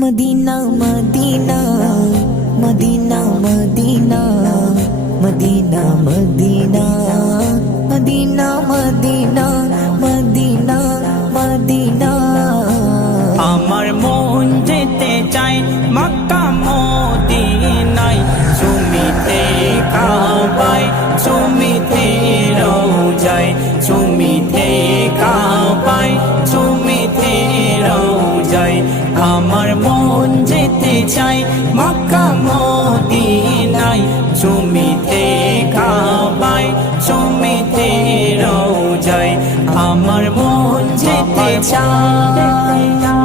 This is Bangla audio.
Medina Medina Medina Medina Medina Medina Medina Medina Medina Medina আমার মন যেতে চায় মক্কা মদিনায় সুমিতে কাবায় সুমিতে রওজায় সুমিতে কাবায় সুমিতে রওজায় আমার মন যেতে চায় মক্কা মদিনায় সুমিতে কাবায় সুমিতে রওজায় আমার মন যেতে চায়।